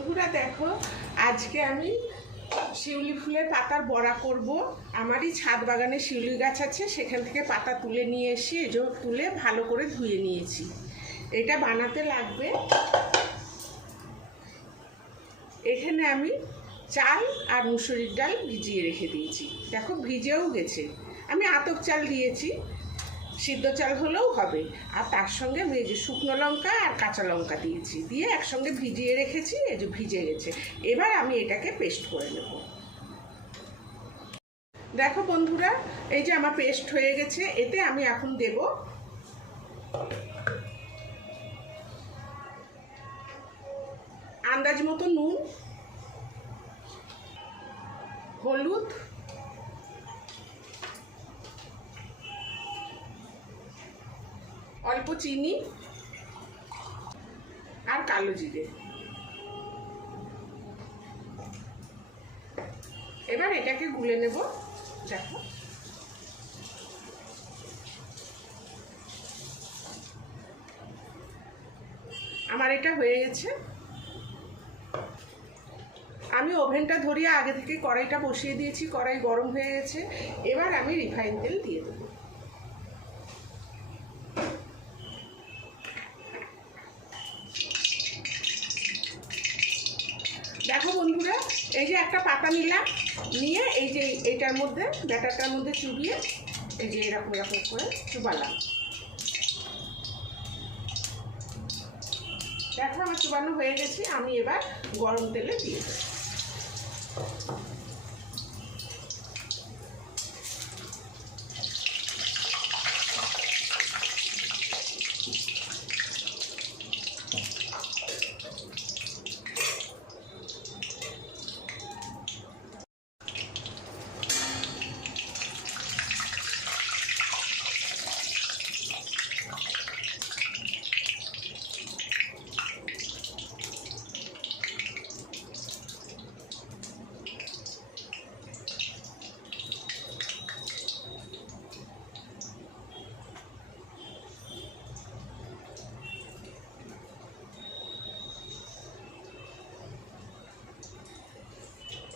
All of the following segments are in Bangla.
বন্ধুরা দেখো, আজকে আমি শিউলি ফুলের পাতার বড়া করব। আমারই ছাদ বাগানে শিউলি গাছ আছে, সেখান থেকে পাতা তুলে নিয়ে এসে যে তুলে ভালো করে ধুয়ে নিয়েছি। এটা বানাতে লাগবে। এখানে আমি চাল আর মুসুরির ডাল ভিজিয়ে রেখে দিয়েছি। দেখো, ভিজেও গেছে। আমি আতপ চাল দিয়েছি। সিদ্ধ চাল হলেও হবে। আর তার সঙ্গে আমি এই যে শুকনো লঙ্কা আর কাঁচা লঙ্কা দিয়েছি। দিয়ে একসঙ্গে ভিজিয়ে রেখেছি, এই যে ভিজে গেছে। এবার আমি এটাকে পেস্ট করে নেব। দেখো বন্ধুরা, এই যে আমার পেস্ট হয়ে গেছে। এতে আমি এখন দেব আন্দাজ মতো নুন, হলুদ অল্প চিনি আর কালো জিরে। এবার এটাকে গুলে নেব, দেখো। আমার এটা হয়ে গেছে। আমি ওভেনটা ধরিয়ে আগে থেকে কড়াইটা বসিয়ে দিয়েছি, কড়াই গরম হয়ে গেছে। এবার আমি রিফাইন তেল দিয়ে দেবো দেখো বন্ধুরা এই যে একটা পাতা নিলাম, নিয়ে এই যে এইটার মধ্যে, ব্যাটারটার মধ্যে চুবিয়ে এই যে এরকম এরকম করে চুবালাম। দেখো আমার চুবানো হয়ে গেছে, আমি এবার গরম তেলে দিয়ে দেবো।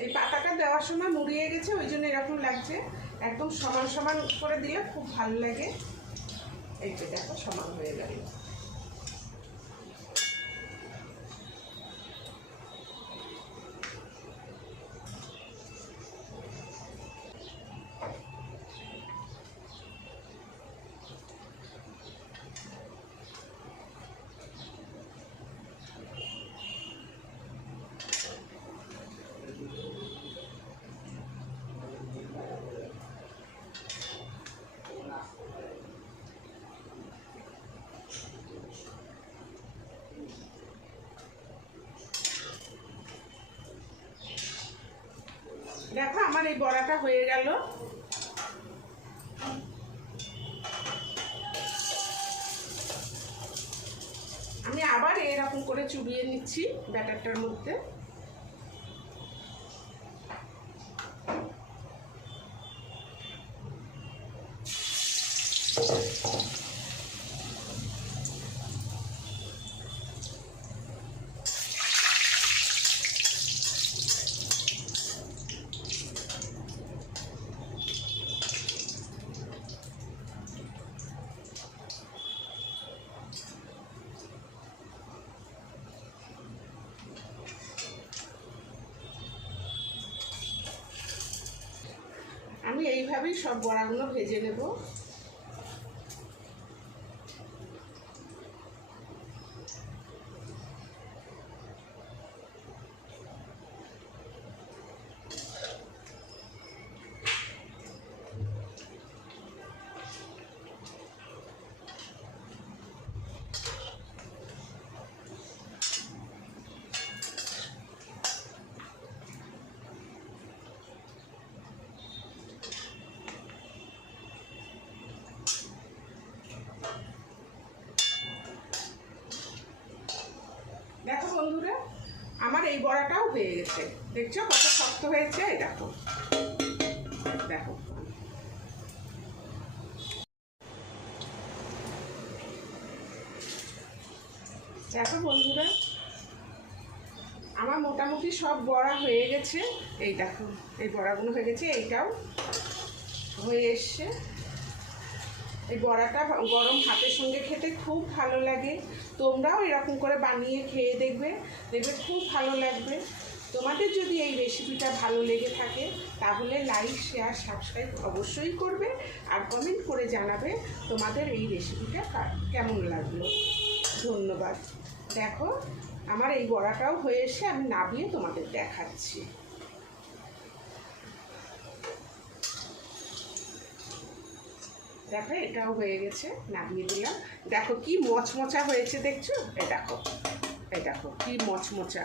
এই পাতাটা দেওয়ার সময় মুড়িয়ে গেছে, ওই জন্য এরকম লাগছে। একদম সমান সমান করে দিলে খুব ভালো লাগে। এই দেখো, সমান হয়ে গেল। দেখো, আমার এই বড়াটা হয়ে গেল। আমি আবার এরকম করে চুবিয়ে নিচ্ছি ব্যাটারটার মধ্যে। আমি এইভাবেই সব বড়াগুলো ভেজে নেব দেখো বন্ধুরা, আমার এই বড়াটাও হয়ে গেছে। দেখছ কত শক্ত হয়েছে? এই দেখো। দেখো। দেখো বন্ধুরা, আমার মোটামুটি সব বড়া হয়ে গেছে। এই দেখো, এই বড়াগুলো হয়ে গেছে, এইটাও হয়ে এসছে। এই বড়াটা গরম ভাতের সঙ্গে খেতে খুব ভালো লাগে। তোমরাও এরকম করে বানিয়ে খেয়ে দেখবে দেখবে খুব ভালো লাগবে। তোমাদের যদি এই রেসিপিটা ভালো লেগে থাকে, তাহলে লাইক শেয়ার সাবস্ক্রাইব অবশ্যই করবে আর কমেন্ট করে জানাবে তোমাদের এই রেসিপিটা কেমন লাগল। ধন্যবাদ। দেখো, আমার এই বড়াটাও হয়ে এসে আমি নামিয়ে তোমাদের দেখাচ্ছি। দেখো, এটাও হয়ে গেছে, নামিয়ে দিলাম। দেখো কি মচমচা হয়েছে, দেখছ? এই দেখো এই দেখো, কি মচমচা।